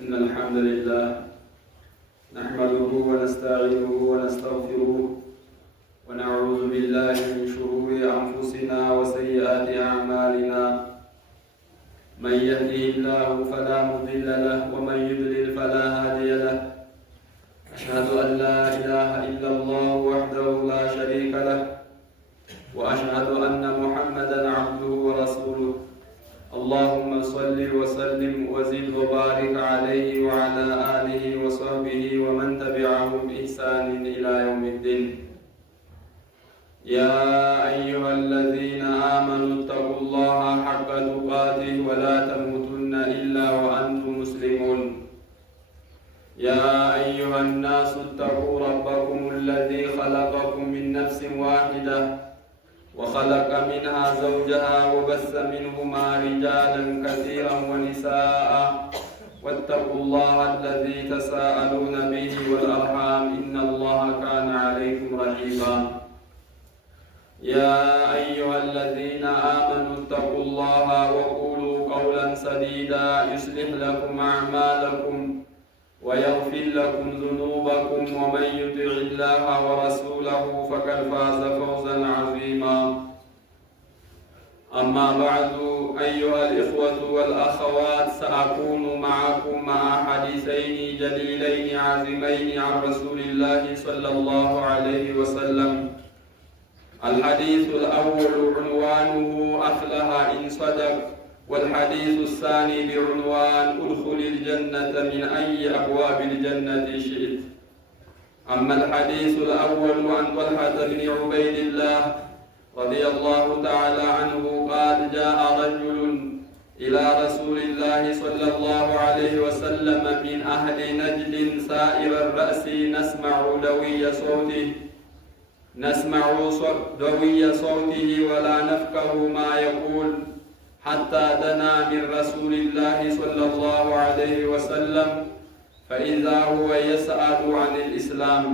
إن الحمد لله نحمده ونستعينه ونستغفره ونعوذ بالله من شرور أنفسنا وسيئات أعمالنا. من يهده الله فلا مضل له ومن يضلل فلا هادي له. أشهد أن لا إله إلا الله وحده لا شريك له وأشهد أن محمدا عبده ورسوله. اللهم صل وسلم وزد وبارك عليه وعلى آله وصحبه ومن تبعهم بإحسان إلى يوم الدين. يا أيها الذين آمنوا اتقوا الله حق تقاته ولا تموتن إلا وأنتم مسلمون. يا أيها الناس اتقوا ربكم الذي خلقكم من نفس واحدة وخلق منها زوجها وبث منهما رجالا كثيرا ونساء واتقوا الله الذي تساءلون به والأرحام إن الله كان عليكم رقيبا. يا أيها الذين آمنوا اتقوا الله وقولوا قولا سديدا يصلح لكم أعمالكم ويغفر لكم ذنوبكم ومن يطع الله ورسوله فقد فاز فوزا عظيما. أما بعد أيها الإخوة والأخوات، سأكون معكم مع حديثين جليلين عظيمين عن رسول الله صلى الله عليه وسلم. الحديث الأول عنوانه أفلح إن صدق، والحديث الثاني بعنوان ادخل الجنة من أي أبواب الجنة شئت. أما الحديث الأول عن طلحة بن عبيد الله رضي الله تعالى عنه قال: جاء رجل إلى رسول الله صلى الله عليه وسلم من أهل نجد سائر الرأس نسمع دوي صوته ولا نفقه ما يقول، حتى دنا من رسول الله صلى الله عليه وسلم فإذا هو يسأل عن الإسلام.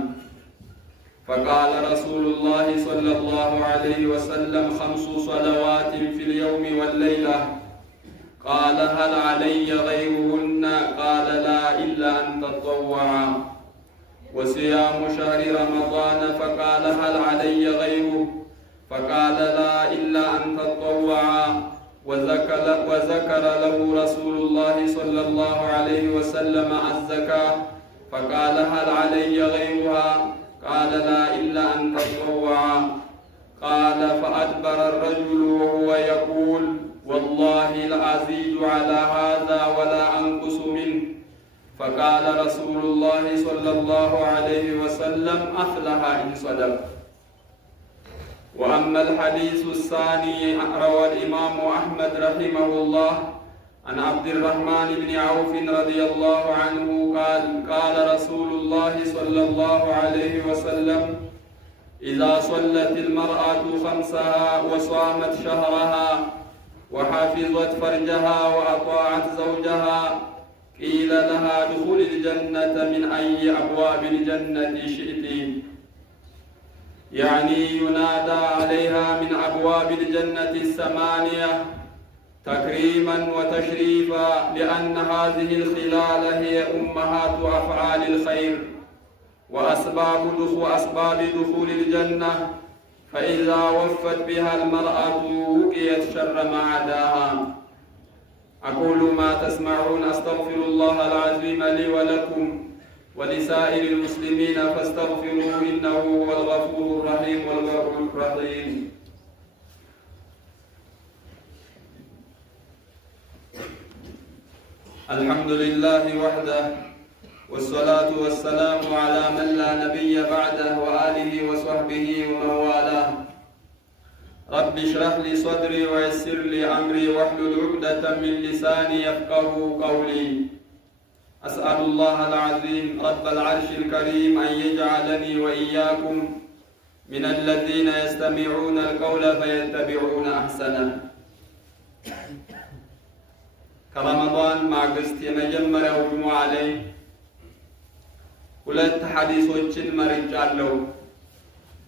فقال رسول الله صلى الله عليه وسلم: 5 صلوات في اليوم والليلة. قال: هل علي غيرهن؟ قال: لا إلا أن تطوعا. وصيام شهر رمضان. فقال: هل علي غيره؟ فقال: لا إلا أن تطوعا. وذكر له رسول الله صلى الله عليه وسلم الزكاة. فقال: هل علي غيرها؟ قال: لا إلا أن تطوعا. قال: فأدبر الرجل وهو يقول: والله لأزيد على هذا ولا أنقص منه. فقال رسول الله صلى الله عليه وسلم: أفلح إن صدق. وأما الحديث الثاني روى الإمام أحمد رحمه الله عن عبد الرحمن بن عوف رضي الله عنه قال: قال رسول الله صلى الله عليه وسلم: إذا صلت المرأة 5 وصامت شهرها وحفظت فرجها وأطاعت زوجها قيل لها: ادخل الجنة من أي أبواب الجنة شئت. يعني ينادى عليها من أبواب الجنة 8 تكريما وتشريفا، لأن هذه الخلال هي أمهات أفعال الخير وأسباب دخول الجنة. فإذا وفت بها المرأة وقيت شر ما عداها. أقول ما تسمعون، أستغفر الله العظيم لي ولكم ولسائر المسلمين فاستغفروه إنه هو الغفور الرحيم والغفور الرحيم. الحمد لله وحده، والصلاة والسلام على من لا نبي بعده وآله وصحبه ومن والاه. رب اشرح لي صدري ويسر لي أمري واحلل عقدة من لساني يفقه قولي. أسأل الله العظيم رب العرش الكريم أن يجعلني وإياكم من الذين يستمعون القول فيتبعون أحسنه. ከረመዳን ማግስት የመጀመሪያው ጁሙዓ ላይ 2 ሐዲሶችን መርጫለሁ።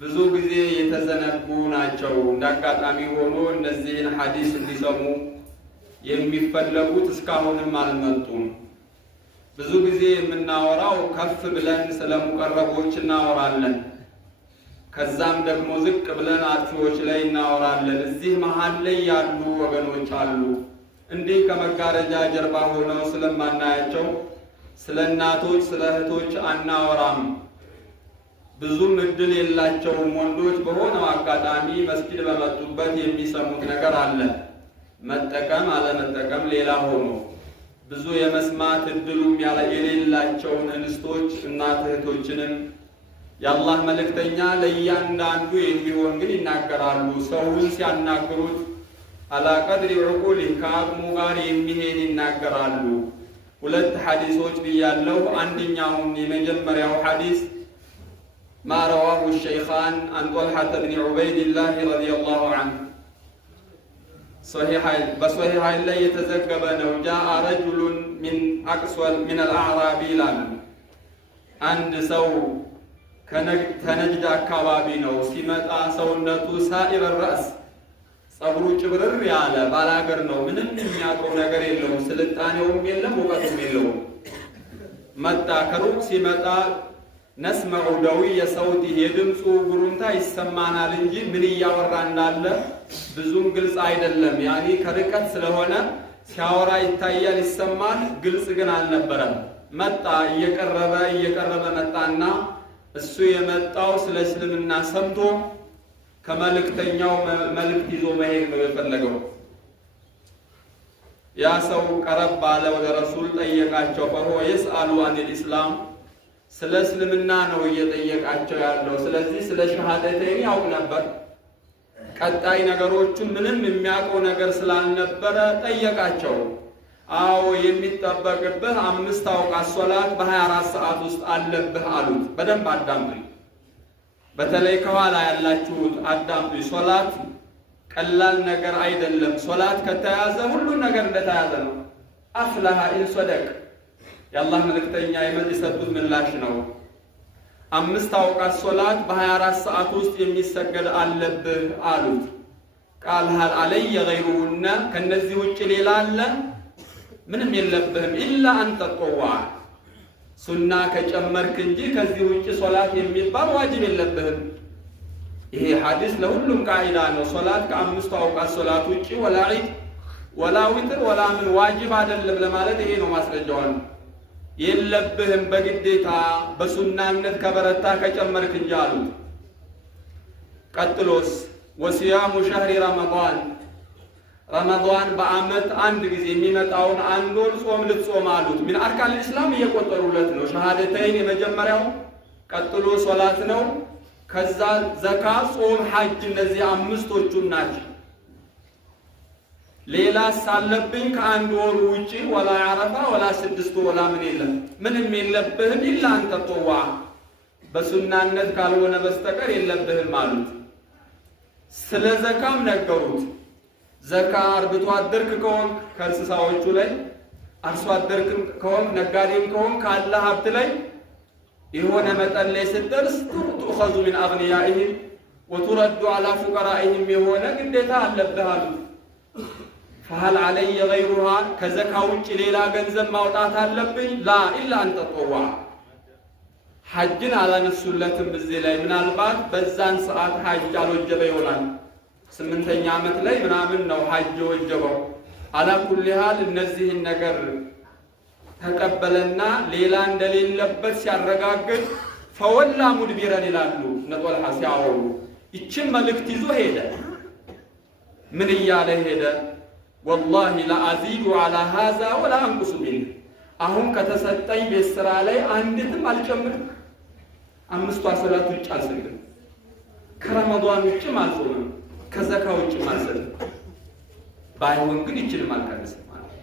ብዙ ጊዜ የተዘነጉ ናቸው። እንዳጋጣሚ ሆኖ እነዚህን ሐዲስ እንዲሰሙ የሚፈለጉት እስካሁንም አልመጡም። ብዙ ጊዜ የምናወራው ከፍ ብለን ስለሙቀረቦች እናወራለን። ከዛም ደግሞ ዝቅ ብለን አጥፊዎች ላይ እናወራለን። እዚህ መሃል ላይ ያሉ ወገኖች አሉ። እንዲህ ከመጋረጃ ጀርባ ሆነው ስለማናያቸው ስለ እናቶች ስለ እህቶች አናወራም። ብዙም እድል የላቸውም። ወንዶች በሆነው አጋጣሚ መስጊድ በመጡበት የሚሰሙት ነገር አለ። መጠቀም አለመጠቀም ሌላ ሆኖ ብዙ የመስማት እድሉም የሌላቸውን እንስቶች እናት እህቶችንም የአላህ መልእክተኛ ለእያንዳንዱ የሚሆን ግን ይናገራሉ። ሰውን ሲያናግሩት አላ ቀድሪ ዑቁሊህ ከአቅሙ ጋር የሚሄድ ይናገራሉ። ሁለት ሐዲሶች ብያለሁ። አንደኛውን የመጀመሪያው ሐዲስ ማ ረዋሁ ሸይኻን አን ጦልሐተ ብኒ ዑበይድላህ ረዲየላሁ ዐንሁ በሶሒሐይን ላይ የተዘገበ ነው። ጃአ ረጁሉን ሚን አልአዕራቢ ይላሉ። አንድ ሰው ከነጅድ አካባቢ ነው። ሲመጣ ሰውነቱ ሳኢረ ረእስ ጸጉሩ ጭብርር ያለ ባላገር ነው። ምንም የሚያውቀው ነገር የለውም። ስልጣኔውም የለም እውቀቱም የለውም። መጣ። ከሩቅ ሲመጣ ነስመዑ ደዊየ ሰውቲህ የድምፁ ጉሩምታ ይሰማናል እንጂ ምን እያወራ እንዳለ ብዙም ግልጽ አይደለም። ያኒ ከርቀት ስለሆነ ሲያወራ ይታያል፣ ይሰማል፣ ግልጽ ግን አልነበረም። መጣ። እየቀረበ መጣና እሱ የመጣው ስለ እስልምና ሰምቶ ከመልእክተኛው መልእክት ይዞ መሄድ ነው የፈለገው። ያ ሰው ቀረብ ባለ ወደ ረሱል ጠየቃቸው። ፈሆ የስአሉ አን ልእስላም ስለ እስልምና ነው እየጠየቃቸው ያለው። ስለዚህ ስለ ሸሃደተይን ያውቅ ነበር። ቀጣይ ነገሮቹን ምንም የሚያውቀው ነገር ስላልነበረ ጠየቃቸው። አዎ የሚጠበቅብህ 5 አውቃት ሶላት በ24 ሰዓት ውስጥ አለብህ አሉት። በደንብ አዳምጡኝ። በተለይ ከኋላ ያላችሁት አዳምጡኝ። ሶላት ቀላል ነገር አይደለም። ሶላት ከተያዘ ሁሉን ነገር እንደተያዘ ነው። አፍላሃ ኢን ሰደቅ የአላህ መልእክተኛ የሰጡት ምላሽ ነው። 5 አውቃት ሶላት በ24 ሰዓት ውስጥ የሚሰገድ አለብህ አሉት። ቃል ሀል አለየ ገይሩሁነ ከነዚህ ውጭ ሌላ አለ? ምንም የለብህም። ኢላ አንተ ጠዋ ሱና ከጨመርክ እንጂ ከዚህ ውጭ ሶላት የሚባል ዋጅብ የለብህም። ይሄ ሐዲስ ለሁሉም ቃዒዳ ነው። ሶላት ከ5 አውቃት ሶላት ውጭ ወላ ዒድ ወላ ዊትር ወላ ምን ዋጅብ አይደለም ለማለት ይሄ ነው ማስረጃው። የለብህም በግዴታ በሱናነት ከበረታ ከጨመርክ እንጂ አሉት። ቀጥሎስ ወሲያሙ ሸህሪ ረመዳን በአመት አንድ ጊዜ የሚመጣውን አንድ ወር ጾም ልትጾም አሉት። ምን አርካን ኢስላም እየቆጠሩለት ነው። ሸሃደተይን የመጀመሪያው፣ ቀጥሎ ሶላት ነው፣ ከዛ ዘካ፣ ጾም፣ ሐጅ እነዚህ 5ቶቹም ናቸው። ሌላ ሳለብኝ ከአንድ ወር ውጪ ወላ አረፋ ወላ 6 ወላ ምን የለም። ምንም የለብህም። ኢላ አንተ ጠዋ በሱናነት ካልሆነ በስተቀር የለብህም አሉት። ስለ ዘካም ነገሩት። ዘካ አርብቶ አደርክ ከሆንክ ከእንስሳዎቹ ላይ፣ አርሶ አደርክም ከሆንክ ነጋዴም ከሆንክ ካለ ሀብት ላይ የሆነ መጠን ላይ ስትደርስ ትኡኸዙ ሚን አግኒያኢሂም ወቱረዱ አላ ፉቀራኢሂም የሆነ ግዴታ አለብህ አሉት። ፈሀል ዐለየ ገይሩሃ ከዘካ ውጭ ሌላ ገንዘብ ማውጣት አለብኝ? ላ ኢላ አንተ ጠዋ ሐጅን አላነሱለትም። እዚህ ላይ ምናልባት በዛን ሰዓት ሐጅ አልወጀበ ይሆናል። 8ኛ ዓመት ላይ ምናምን ነው ሐጅ ወጀበው። አላኩል ያህል እነዚህን ነገር ተቀበለና ሌላ እንደሌለበት ሲያረጋግጥ ፈወላ ሙድቢረን ይላሉ ነጦልሃ ሲያወሩ። ይችን መልእክት ይዞ ሄደ። ምን እያለ ሄደ? ወላሂ ለአዚዱ ዐላ ሃዛ ወላ አንቁሱ ሚን አሁን ከተሰጠኝ ቤት ስራ ላይ አንዲትም አልጨምርም። 5 ሶላት ውጭ አልሰግድም፣ ከረመዳን ውጭም አልጾምም፣ ከዘካ ውጭም አልሰግድም። ባይሆን ግን ይችንም አልቀንስም ማለት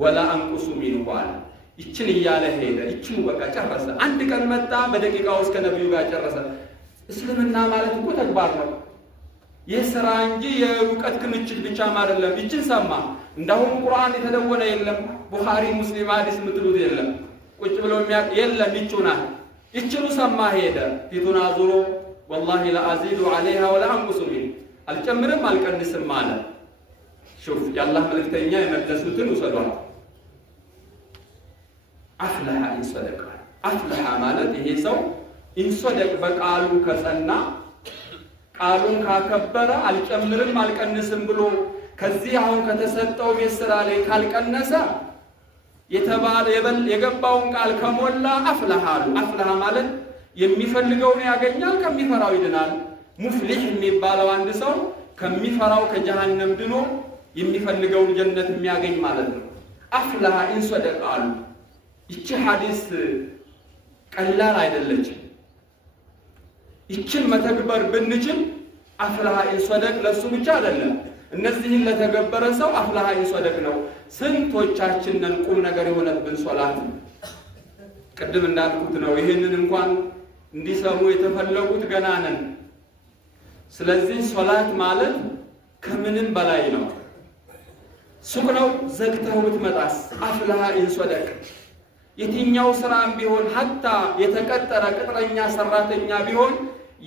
ወላ አንቁሱ ሚን ኋላ ይችን እያለ ሄደ። ይችኑ በቃ ጨረሰ። አንድ ቀን መጣ፣ በደቂቃ ውስጥ ከነብዩ ጋር ጨረሰ። እስልምና ማለት እኮ ተግባር ነው። የሥራ እንጂ የእውቀት ክምችት ብቻ አይደለም። ይችን ሰማ። እንዳሁን ቁርአን የተደወነ የለም፣ ቡኻሪ ሙስሊም ሐዲስ የምትሉት የለም፣ ቁጭ ብሎ የሚያውቅ የለም። ይቹና ይችኑ ሰማ ሄደ። ፊቱን አዙሮ ወላሂ ለአዚዱ ዐለይሃ ወላ አንቁሱ ሚን አልጨምርም አልቀንስም አለ። ሹፍ የአላህ መልእክተኛ የመለሱትን ውሰዷል። አፍለሐ ኢንሰደቅ። አፍለሐ ማለት ይሄ ሰው ኢንሰደቅ በቃሉ ከጸና ቃሉን ካከበረ አልጨምርም አልቀንስም ብሎ ከዚህ አሁን ከተሰጠው ቤት ስራ ላይ ካልቀነሰ የተባለ የገባውን ቃል ከሞላ አፍለሐ አሉ። አፍለሐ ማለት የሚፈልገውን ያገኛል፣ ከሚፈራው ይድናል። ሙፍሊህ የሚባለው አንድ ሰው ከሚፈራው ከጀሃነም ድኖ የሚፈልገውን ጀነት የሚያገኝ ማለት ነው። አፍለሐ ኢንሰደቅ አሉ። ይቺ ሐዲስ ቀላል አይደለችም። ይችን መተግበር ብንችል አፍለሐ ኢንሰደቅ ለሱ ብቻ አይደለም፣ እነዚህን ለተገበረ ሰው አፍለሐ ኢንሰደቅ ነው። ስንቶቻችንን ቁም ነገር የሆነብን ሶላት ቅድም እንዳልኩት ነው። ይህንን እንኳን እንዲሰሙ የተፈለጉት ገና ነን። ስለዚህ ሶላት ማለት ከምንም በላይ ነው። ሱቅ ነው ዘግተው ብትመጣስ አፍለሐ ኢንሰደቅ። የትኛው ስራም ቢሆን ሀታ የተቀጠረ ቅጥረኛ ሰራተኛ ቢሆን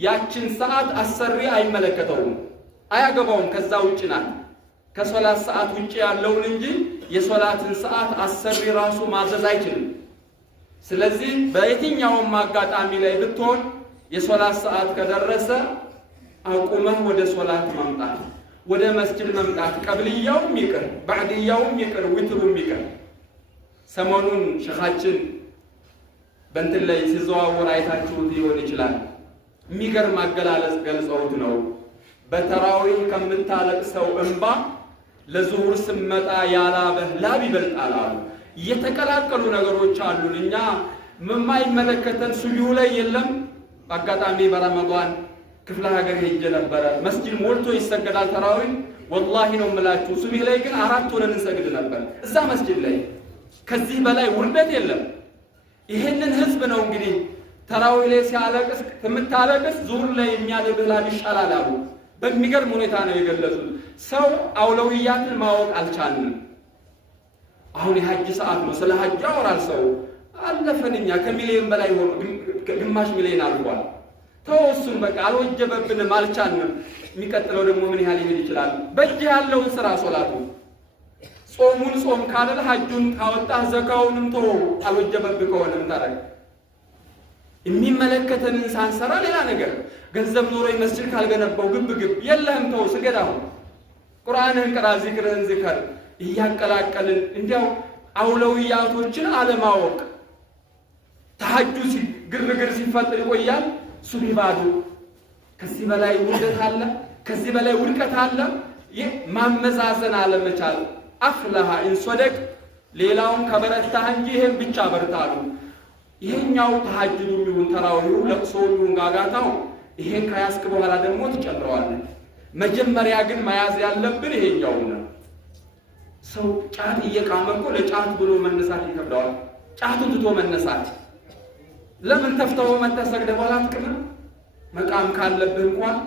ያችን ሰዓት አሰሪ አይመለከተውም፣ አያገባውም። ከዛ ውጭ ናት። ከሶላት ሰዓት ውጭ ያለውን እንጂ የሶላትን ሰዓት አሰሪ ራሱ ማዘዝ አይችልም። ስለዚህ በየትኛውም አጋጣሚ ላይ ብትሆን የሶላት ሰዓት ከደረሰ አቁመህ ወደ ሶላት መምጣት፣ ወደ መስጂድ መምጣት። ቀብልያውም ይቅር፣ ባዕድያውም ይቅር፣ ዊትሩም ይቅር። ሰሞኑን ሸኻችን በእንትን ላይ ሲዘዋወር አይታችሁት ሊሆን ይችላል። የሚገርም አገላለጽ ገልጸውት ነው። በተራዊህ ከምታለቅሰው እንባ ለዙሁር ስመጣ ያላበህ ላብ ይበልጣል አሉ። እየተቀላቀሉ ነገሮች አሉን። እኛ የማይመለከተን ሱቢሁ ላይ የለም። በአጋጣሚ በረመዷን ክፍለ ሀገር ሄጄ ነበረ። መስጂድ ሞልቶ ይሰገዳል ተራዊህ። ወላሂ ነው የምላችሁ። ሱቢህ ላይ ግን 4 ሆነን እንሰግድ ነበር እዛ መስጂድ ላይ። ከዚህ በላይ ውርደት የለም። ይህንን ህዝብ ነው እንግዲህ ተራዊህ ላይ ሲያለቅስ ከምታለቅስ ዙሁር ላይ የሚያልብህ ላብ ይሻላል አሉ። በሚገርም ሁኔታ ነው የገለጹት። ሰው አውለውያትን ማወቅ አልቻልንም። አሁን የሐጅ ሰዓት ነው። ስለ ሐጅ ያወራል ሰው። አለፈንኛ ከሚሊዮን በላይ ሆኖ ግማሽ ሚሊዮን አልፏል። ተወሱን በቃ አልወጀበብንም፣ አልቻልንም። የሚቀጥለው ደግሞ ምን ያህል ይሄድ ይችላል? በእጅ ያለውን ስራ ሶላቱ ጾሙን ጾም ካለል ሐጁን ካወጣህ ዘካውንም ተወው። አልወጀበብህ ከሆነም ታረግ። የሚመለከተንን ሳንሰራ ሌላ ነገር ገንዘብ ኖሮኝ መስጂድ ካልገነባው ግብ የለህም። ተው ስገድ። አሁን ቁርአንህን ቅራ፣ ዚክርህን ዝከር። እያቀላቀልን እንዲያው አውለውያቶችን አለማወቅ። ተሐጁ ግርግር ሲፈጥር ይቆያል። ሱቢ ባዶ። ከዚህ በላይ ውርደት አለ? ከዚህ በላይ ውድቀት አለ? ይህ ማመዛዘን አለመቻል። አፍለሐ ኢንሰደቅ። ሌላውን ከበረታህ እንጂ ይሄን ብቻ በርታሉ። ይሄኛው ተሐጅዱ ይሁን ተራዊሁ ለቅሶ ይሁን ጋጋታው ይሄን ከያዝክ በኋላ ደግሞ ትጨምረዋለህ። መጀመሪያ ግን መያዝ ያለብን ይሄኛው ነው። ሰው ጫት እየቃመ እኮ ለጫት ብሎ መነሳት ይከብደዋል። ጫቱን ትቶ መነሳት ለምን ተፍተው መተሰግደ በኋላ ትቅም መቃም ካለብህ እንኳን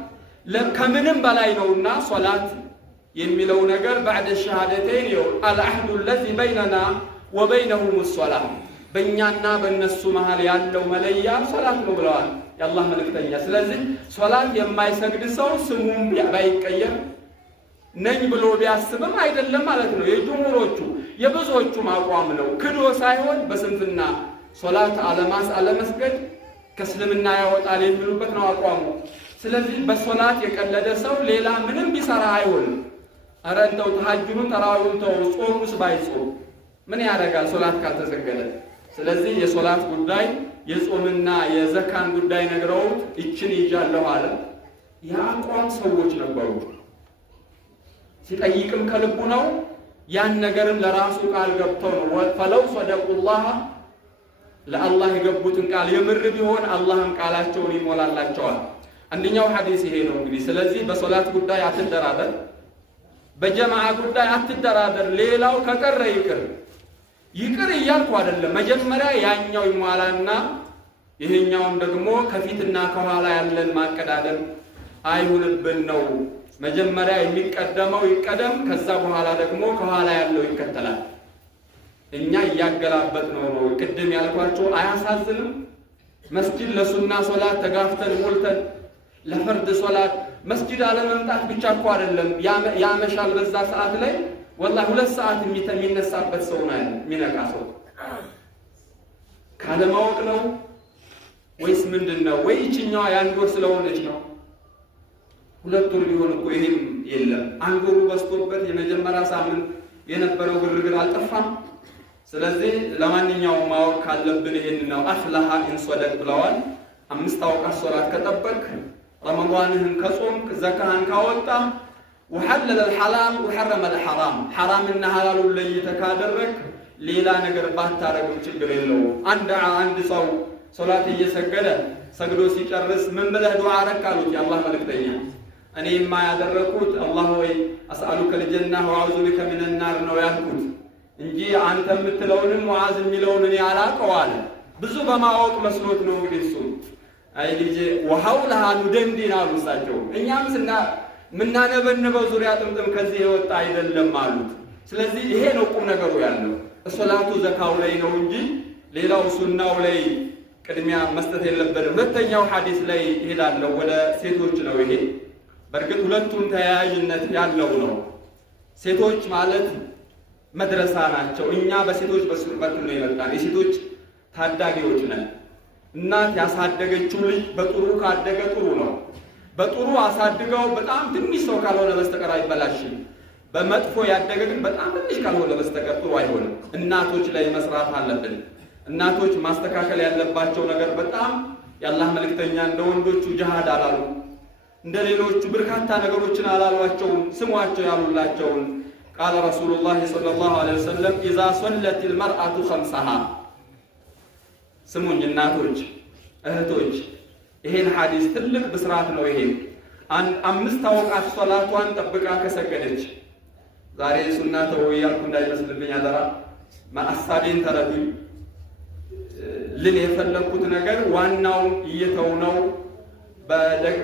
ከምንም በላይ ነውና ሶላት የሚለው ነገር بعد الشهادتين العهد الذي بيننا وبينهم الصلاة በእኛና በእነሱ መሃል ያለው መለያ ሶላት ነው ብለዋል የአላህ መልእክተኛ። ስለዚህ ሶላት የማይሰግድ ሰው ስሙም ባይቀየር ነኝ ብሎ ቢያስብም አይደለም ማለት ነው። የጅምሁሮቹ የብዙዎቹ አቋም ነው። ክዶ ሳይሆን በስንፍና ሶላት አለመስገድ ከእስልምና ያወጣል የሚሉበት ነው አቋሙ። ስለዚህ በሶላት የቀለደ ሰው ሌላ ምንም ቢሰራ አይሆንም። ኧረ እንደው ተሐጁን ተራዊውን ተው፣ ጾሙስ ባይጾም ምን ያደርጋል ሶላት ካልተሰገደ? ስለዚህ የሶላት ጉዳይ የጾምና የዘካን ጉዳይ ነግረውት እችን ይጃለሁ አለ። የአቋም ሰዎች ነበሩ። ሲጠይቅም ከልቡ ነው። ያን ነገርም ለራሱ ቃል ገብተው ነው። ፈለው ሰደቁላህ ለአላህ የገቡትን ቃል የምር ቢሆን አላህም ቃላቸውን ይሞላላቸዋል። አንደኛው ሐዲስ ይሄ ነው እንግዲህ። ስለዚህ በሶላት ጉዳይ አትደራደር፣ በጀማዓ ጉዳይ አትደራደር። ሌላው ከቀረ ይቅር እያልኩ አይደለም። መጀመሪያ ያኛው ይሟላና ይሄኛውን ደግሞ ከፊትና ከኋላ ያለን ማቀዳደም አይሁንብን ነው። መጀመሪያ የሚቀደመው ይቀደም፣ ከዛ በኋላ ደግሞ ከኋላ ያለው ይከተላል። እኛ እያገላበጥ ነው። ቅድም ያልኳቸው አያሳዝንም? መስጂድ ለሱና ሶላት ተጋፍተን ሞልተን ለፈርድ ሶላት መስጂድ አለመምጣት ብቻ እኮ አይደለም። ያመሻል በዛ ሰዓት ላይ ወላሂ 2 ሰዓት የሚነሳበት ሰው ነው የሚነቃ ሰው። ካለማወቅ ነው ወይስ ምንድነው? ወይ እቺኛዋ የአንድ ወር ስለሆነች ነው? ሁለት ወር ሊሆን እኮ ይሄም የለም። አንድ ወሩ በስቶበት የመጀመሪያ ሳምንት የነበረው ግርግር አልጠፋም። ስለዚህ ለማንኛውም ማወቅ ካለብን ይሄን ነው። አፍላሃ ኢንሶደቅ ብለዋል። 5 አውቃት ሶላት ከጠበቅ ረመዳንህን ከጾምክ ዘካህን ካወጣ ወሐለለ الحلال وحرم الحرام حرامና ሐላሉን ለይተህ ካደረክ ሌላ ነገር ባታረግም ችግር የለውም። አንድ ሰው ሶላት እየሰገደ ሰግዶ ሲጨርስ ምን ብለህ ዱዓ አረክ አሉት የአላህ መልእክተኛ። እኔማ ያደረኩት አላህ ወይ አስአሉከ الجنة وأعوذ بك من النار ነው ያልኩት እንጂ አንተ የምትለውንም ሙዓዝ የሚለውን እኔ አላውቀው አለ። ብዙ በማወቅ መስሎት ነው እንግዲህ እሱ። አይ ልጄ ወሐውለሃ ኑደንዲን አሉ እሳቸው። እኛም ምናነበንበው ዙሪያ ጥምጥም ከዚህ የወጣ አይደለም አሉት። ስለዚህ ይሄ ነው ቁም ነገሩ ያለው። ሶላቱ ዘካው ላይ ነው እንጂ ሌላው ሱናው ላይ ቅድሚያ መስጠት የለበትም። ሁለተኛው ሐዲስ ላይ ይሄዳለው ወደ ሴቶች ነው። ይሄ በእርግጥ ሁለቱም ተያያዥነት ያለው ነው። ሴቶች ማለት መድረሳ ናቸው። እኛ በሴቶች በኩል ነው የመጣን። የሴቶች ታዳጊዎች ነን። እናት ያሳደገችው ልጅ በጥሩ ካደገ ጥሩ ነው። በጥሩ አሳድገው በጣም ትንሽ ሰው ካልሆነ በስተቀር አይበላሽም። በመጥፎ ያደገ ግን በጣም ትንሽ ካልሆነ በስተቀር ጥሩ አይሆንም። እናቶች ላይ መስራት አለብን። እናቶች ማስተካከል ያለባቸው ነገር በጣም የአላህ መልእክተኛ እንደ ወንዶቹ ጅሃድ አላሉ፣ እንደ ሌሎቹ በርካታ ነገሮችን አላሏቸውም። ስሟቸው ያሉላቸውን ቃለ ረሱሉላህ ሰለላሁ ዐለይሂ ወሰለም ኢዛ ሶለቲል መርአቱ ኸምሰሃ። ስሙኝ እናቶች እህቶች፣ ይሄን ሐዲስ ትልቅ ብስራት ነው። ይሄ 5 አውቃት ሶላቷን ጠብቃ ከሰገደች ዛሬ ሱና ተው ያልኩ እንዳይመስልብኝ አደራ። ማአሳቤን ተረዱኝ። ልን የፈለኩት ነገር ዋናው እየተው ነው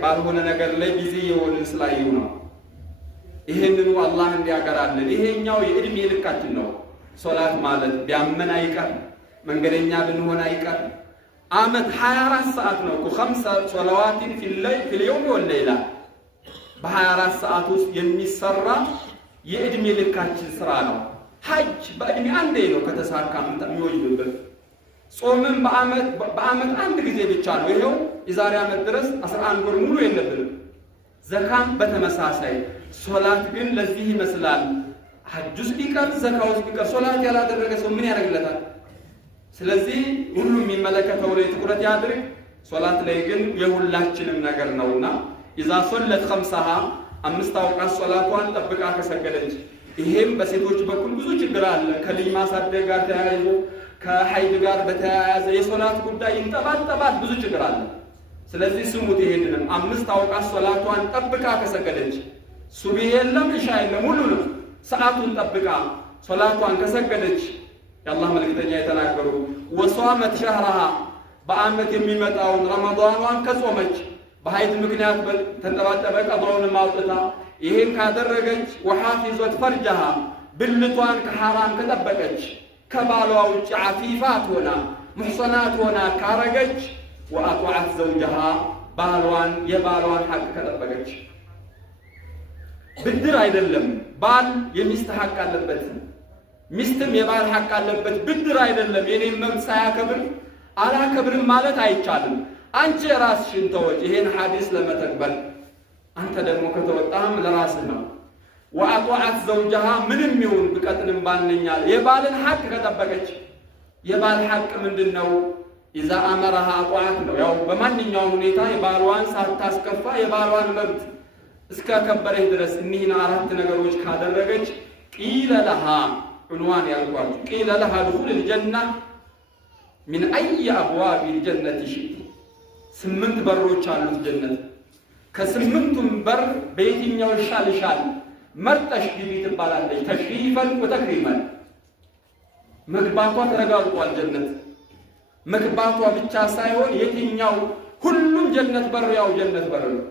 ባልሆነ ነገር ላይ ቢዚ የሆንን ስላዩ ነው። ይሄንኑ አላህ እንዲያቀራልን። ይሄኛው የእድሜ ልካችን ነው። ሶላት ማለት ቢያመን አይቀር መንገደኛ ብንሆን አይቀር አመት 24 ሰዓት ነው እኮ 5 ሶላዋቲን ፊል የውም ወለይላ በ24 ሰዓት ውስጥ የሚሰራ የእድሜ ልካችን ስራ ነው። ሐጅ በእድሜ አንዴ ነው ከተሳካ የሚወጅብበት። ጾምም በአመት አንድ ጊዜ ብቻ ነው። ይሄው የዛሬ አመት ድረስ 11 ወር ሙሉ የለብንም። ዘካም በተመሳሳይ። ሶላት ግን ለዚህ ይመስላል። ሐጁስ ቢቀር ዘካውስ ቢቀር ሶላት ያላደረገ ሰው ምን ያደርግለታል? ስለዚህ ሁሉም የሚመለከተው ላይ ትኩረት ያድርግ። ሶላት ላይ ግን የሁላችንም ነገር ነውና ኢዛ ሶለት ኸምሰሃ 5 አውቃት ሶላቷን ጠብቃ ከሰገደች። ይሄም በሴቶች በኩል ብዙ ችግር አለ። ከልጅ ማሳደግ ጋር ተያይዞ ከሐይድ ጋር በተያያዘ የሶላት ጉዳይ ይንጠባጠባል። ብዙ ችግር አለ። ስለዚህ ስሙት። ይሄንንም 5 አውቃት ሶላቷን ጠብቃ ከሰገደች ሱብሂ የለም ኢሻ የለም ሁሉንም ሰዓቱን ጠብቃ ሶላቷን ከሰገደች የአላህ መልእክተኛ የተናገሩ ወሷመት ሸህረሃ በአመት የሚመጣውን ረመዳኗን ከጾመች በሐይድ ምክንያት ተንጠባጠበ ቀዷውን ማውጣታ ይሄን ካደረገች ወሐፊዘት ፈርጀሃ ብልቷን ከሐራም ከጠበቀች ከባሏ ውጭ ዓፊፋት ሆና ሙሕሰናት ሆና ካረገች ወአጧዓት ዘውጀሃ ባሏን የባሏን ሐቅ ከጠበቀች። ብድር አይደለም ባል የሚስት ሐቅ አለበት፣ ሚስትም የባል ሐቅ አለበት። ብድር አይደለም። የኔን መብት ሳያከብር አላከብርም ማለት አይቻልም። አንቺ ራስሽን ተወጪ ይሄን ሐዲስ ለመተግበር፣ አንተ ደግሞ ከተወጣህም ለራስህ ነው። ወአጧዓት ዘውጀሃ ምንም ይሁን ብቀጥንም ባልኛል የባልን ሐቅ ከጠበቀች። የባል ሐቅ ምንድነው? ኢዛ አመረሃ አጧዓት ነው። ያው በማንኛውም ሁኔታ የባሏን ሳታስከፋ የባሏን መብት እስከ ከበረች ድረስ እኒህን 4 ነገሮች ካደረገች ቂለ ለሃ ዑንዋን ያልኳችሁ ቂለ ለሃ ድኹል الجنة من أي أبواب الجنة شئت 8 በሮች አሉት ጀነት። ከ8ቱም በር በየትኛው ይሻልሻል መርጠሽ ግቢ ትባላለች። ተሽሪፈን ወተክሪመን መግባቷ ተረጋግጧል። ጀነት መግባቷ ብቻ ሳይሆን የትኛው ሁሉም ጀነት በር ያው ጀነት በር ነው።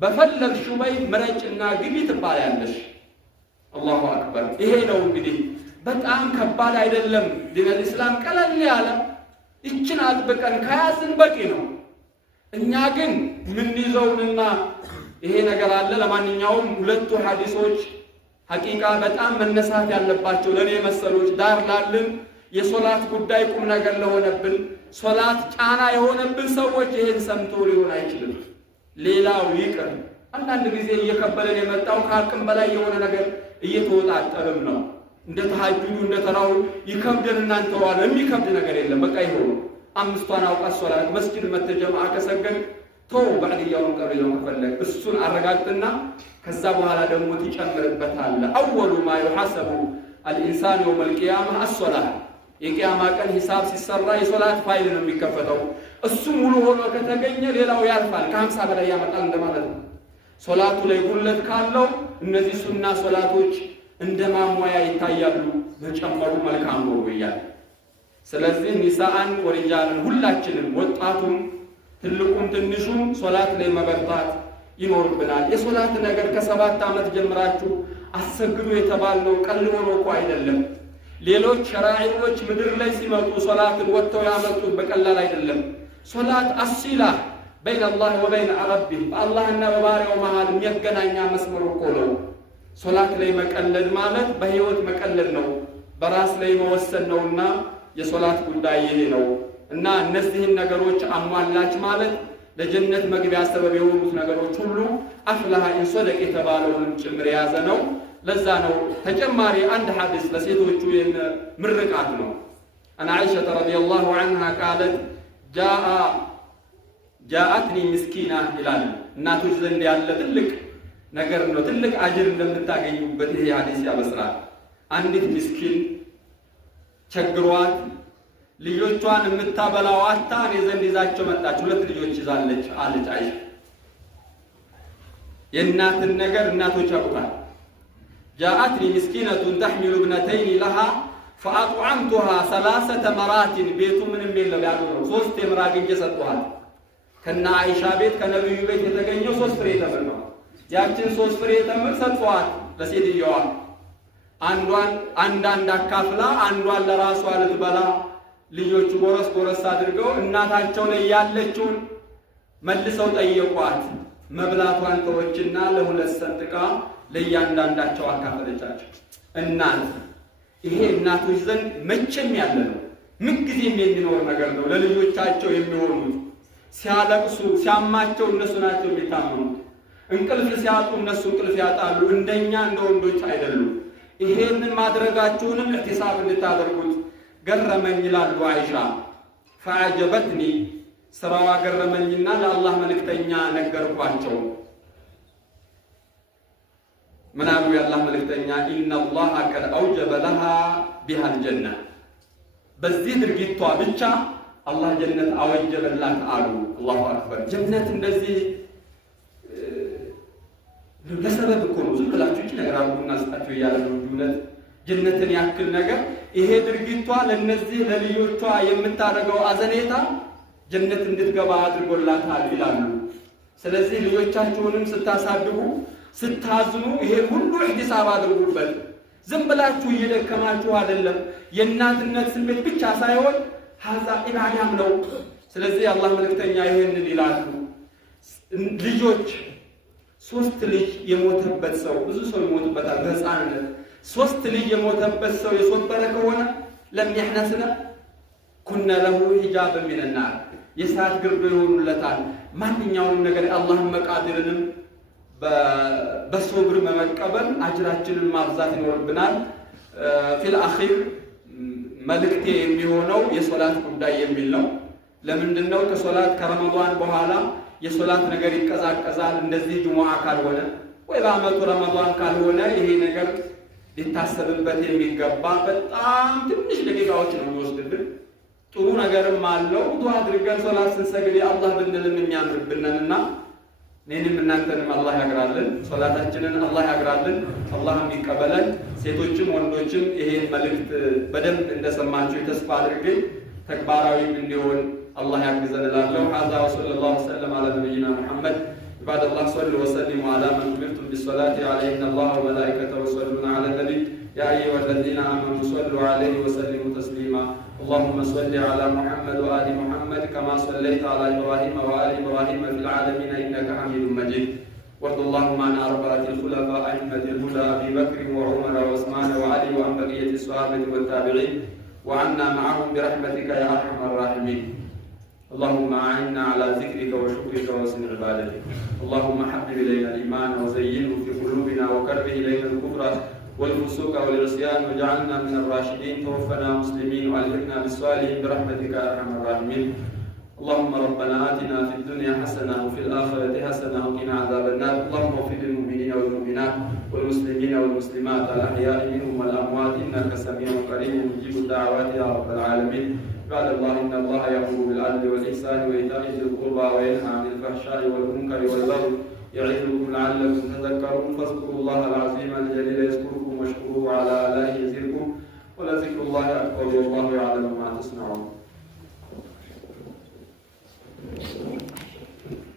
በፈለግሽው በይ ምረጭና ግቢ ትባላለሽ። አላሁ አክበር። ይሄ ነው እንግዲህ በጣም ከባድ አይደለም። ዲነል ኢስላም ቀለል ያለ ይችን አጥብቀን ከያዝን በቂ ነው። እኛ ግን ምን ይዘውንና ይሄ ነገር አለ። ለማንኛውም 2 ሐዲሶች ሐቂቃ በጣም መነሳት ያለባቸው ለኔ መሰሎች ዳር ላልን የሶላት ጉዳይ ቁም ነገር ለሆነብን ሶላት ጫና የሆነብን ሰዎች ይሄን ሰምቶ ሊሆን አይችልም። ሌላው ይቅር አንዳንድ ጊዜ እየከበለን የመጣው ከአቅም በላይ የሆነ ነገር እየተወጣጠርም ነው። እንደ ተሐጁዱ እንደ ተራው ይከብደን እናንተ ዋለ የሚከብድ ነገር የለም። በቃ ይሆኑ አምስቷን አውቃት ሶላት መስጊድ መተጀማ ከሰገድ ተው ባዕድያውን ቀብሪያውን ከፈለግ እሱን አረጋግጥና ከዛ በኋላ ደግሞ ትጨምርበታል። አወሉ ማ ይሐሰቡ الانسان يوم القيامه الصلاه የቂያማ ቀን ሂሳብ ሲሰራ የሶላት ፋይል ነው የሚከፈተው። እሱ ሙሉ ሆኖ ከተገኘ ሌላው ያልፋል። ከ50 በላይ ያመጣል እንደማለት ነው። ሶላቱ ላይ ጉለት ካለው እነዚህ ሱና ሶላቶች እንደማሟያ ይታያሉ። መጨመሩ መልካም ነው ይያል። ስለዚህ ኒሳአን ወሪጃልን ሁላችንም ወጣቱም ትልቁም ትንሹም ሶላት ላይ መበርታት ይኖርብናል። የሶላት ነገር ከ7 ዓመት ጀምራችሁ አሰግዱ የተባለው ቀል ሆኖ እኮ አይደለም። ሌሎች ሸራዒዎች ምድር ላይ ሲመጡ ሶላትን ወጥተው ያመጡት በቀላል አይደለም። ሶላት አሲላ በይነ አላህ ወበይነ ረቢህ በአላህና በባሪያው መሃል የሚያገናኛ መስመር እኮ ነው። ሶላት ላይ መቀለድ ማለት በህይወት መቀለድ ነው፣ በራስ ላይ መወሰን ነውና የሶላት ጉዳይ ይሄ ነው እና እነዚህን ነገሮች አሟላች ማለት ለጀነት መግቢያ ሰበብ የሆኑት ነገሮች ሁሉ አፍላሃ ኢንሶደቅ የተባለውን ጭምር የያዘ ነው። ለዛ ነው ተጨማሪ አንድ ሐዲስ ለሴቶቹ ምርቃት ነው። አና አይሻ ረዲየላሁ ዐንሃ ቃለት ጃአትኒ ምስኪና ይላል። እናቶች ዘንድ ያለ ትልቅ ነገር ነው፣ ትልቅ አጅር እንደምታገኙበት ይሄ ሐዲስ ያበስራል። አንዲት ምስኪን ቸግሯት ልጆቿን የምታበላው አታ እኔ ዘንድ ይዛቸው መጣች። 2 ልጆች ይዛለች አለች አይሻ። የእናትን ነገር እናቶች ያውቃል። جاءتني مسكينة تحمل ابنتين لها فأطعمتها 3 مرات بيتو من የሚለው ያለው 3 ተምራግ እየሰጠዋል። ከና አይሻ ቤት ከነብዩ ቤት የተገኘው 3 ፍሬ ተምር ነው። ያችን 3 ፍሬ ተምር ሰጠዋት ለሴትየዋ። አንዷን አካፍላ አንዷን ለራሷ ልትበላ ልጆቹ ጎረስ አድርገው እናታቸው ላይ ያለችውን መልሰው ጠየቋት። መብላቷን ተወችና ለ2 ሰንጥቃ ለያንዳንዳቸው አካፈለቻቸው። እናት ይሄ እናቶች ዘንድ መቼም ያለ ነው፣ ምንጊዜም የሚኖር ነገር ነው። ለልጆቻቸው የሚሆኑት ሲያለቅሱ ሲያማቸው እነሱ ናቸው የሚታመኑት። እንቅልፍ ሲያጡ እነሱ እንቅልፍ ያጣሉ። እንደኛ እንደ ወንዶች አይደሉም። ይሄንን ማድረጋችሁንም ኢህቲሳብ እንድታደርጉት ገረመኝ ይላሉ አይሻ። ፈአጀበትኒ ስራዋ ገረመኝና ለአላህ መልእክተኛ ነገርኳቸው። ምናሉ የአላህ መልእክተኛ ኢነላህ ቀድ አውጀበ ለሃ ቢሃል ጀና፣ በዚህ ድርጊቷ ብቻ አላህ ጀነት አወጀበላት አሉ። አላሁ አክበር። ጀነት እንደዚህ ለሰበብ እኮ ነው። ዝም ብላችሁ እቺ ነገር አሉና ስጣችሁ እያለ ነው ጀነት ጀነትን ያክል ነገር። ይሄ ድርጊቷ ለነዚህ ለልጆቿ የምታደርገው አዘኔታ ጀነት እንድትገባ አድርጎላታል ይላሉ። ስለዚህ ልጆቻችሁንም ስታሳድጉ ስታዝኑ ይሄ ሁሉ ኢህቲሳብ አድርጉበት። ዝም ብላችሁ እየደከማችሁ አይደለም። የእናትነት ስሜት ብቻ ሳይሆን ሀዛ ኢባዳም ነው። ስለዚህ አላህ መልእክተኛ ይሄንን ይላሉ። ልጆች 3 ልጅ የሞተበት ሰው ብዙ ሰው ይሞትበታል በሕፃንነት። 3 ልጅ የሞተበት ሰው የሶበረ ከሆነ ለሚያህነስነ ኩነ ለሁ ሂጃብ ሚነና የእሳት ግርዶ ይሆኑለታል። ማንኛውንም ነገር አላህን መቃድርንም በሶብር መቀበል አጅራችንን ማብዛት ይኖርብናል። ፊል አኺር መልእክቴ የሚሆነው የሶላት ጉዳይ የሚል ነው። ለምንድነው ከሶላት ከረመዳን በኋላ የሶላት ነገር ይቀዛቀዛል? እንደዚህ ጁሙዓ ካልሆነ ወይ በአመቱ ረመዳን ካልሆነ ይሄ ነገር ሊታሰብበት የሚገባ በጣም ትንሽ ደቂቃዎች ነው የሚወስድብን። ጥሩ ነገርም አለው። ዱዓ አድርገን ሶላት ስንሰግድ አላህ ብንልም የሚያምርብንና እኔንም እናንተንም አላህ ያግራልን፣ ሶላታችንን አላህ ያግራልን፣ አላህ የሚቀበለን። ሴቶችም ወንዶችም ይሄን መልእክት በደንብ እንደሰማችሁ ተስፋ አድርጌ ተግባራዊ እንዲሆን አላህ ያግዘን እላለሁ። ሀዛ ወሰለላሁ ወሰለም አላ ነቢይና ሙሐመድ። عباد الله صلوا وسلموا على من أمرتم بالصلاة عليه إن الله وملائكته يصلون على النبي يا أيها الذين آمنوا صلوا عليه وسلموا تسليما اللهم صل على محمد وآل محمد كما صليت على إبراهيم وآل إبراهيم في العالمين إنك حميد مجيد وارض اللهم عن أربعة الخلفاء أئمة الهدى أبي بكر وعمر وعثمان وعلي وعن بقية الصحابة والتابعين وعنا معهم برحمتك يا أرحم الراحمين. اللهم أعنا على ذكرك وشكرك وحسن عبادتك. اللهم حبب إلينا الإيمان وزينه في قلوبنا وكره إلينا الكفر والفسوق والعصيان واجعلنا من الراشدين. توفنا مسلمين وألحقنا بالصالحين برحمتك يا أرحم الراحمين. اللهم ربنا آتنا في الدنيا حسنة وفي الآخرة حسنة وقنا عذاب النار. اللهم اغفر للمؤمنين والمؤمنات والمسلمين والمسلمات الأحياء منهم والأموات إنك سميع قريب مجيب الدعوات يا رب العالمين. قال الله إن الله يأمر بالعدل والإحسان وإيتاء ذي القربى وينهى عن الفحشاء والمنكر والبغي يعظكم لعلكم تذكرون. فاذكروا الله العظيم الجليل يذكركم واشكروه على آلائه يزدكم ولذكر الله أكبر والله يعلم ما تصنعون.